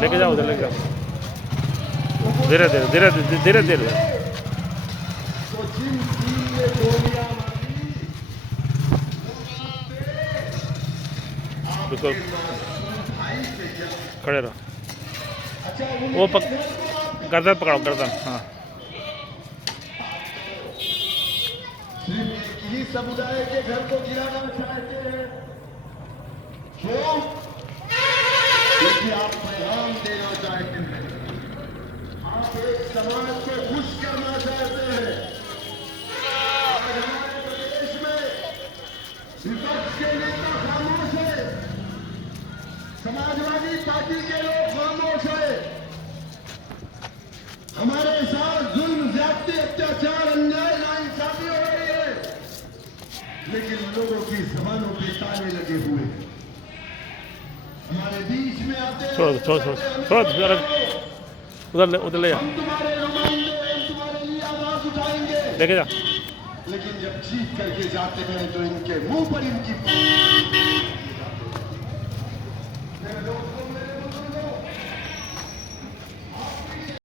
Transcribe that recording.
लेके जाओ उधर, लेके जाओ धीरे धीरे धीरे धीरे धीरे। बिल्कुल खड़े रहो। वो गर्दन पकड़ो, गर्दन। हाँ किसी समुदाय के घर को गिराना चाहते हैं, क्यों? क्योंकि आप पैगाम देना चाहते हैं, आप एक समाज को खुश करना चाहते हैं। आज हमारे प्रदेश में विपक्ष के नेता खामोश है, समाजवादी पार्टी के लोग खामोश है। हमारे साथ जुल्म, ज्यादती, अत्याचार, अन्याय, नाइंसाफी हो रही है, लेकिन लोगों की जबानों पे ताले लगे हुए हैं। हमारे बीच में आते हैं, उधर ले जा, हम तुम्हारे नुमाइंदे हैं, तुम्हारे लिए आवाज उठाएंगे, लेके जा। लेकिन जब जीत करके जाते हैं तो इनके मुंह पर इनकी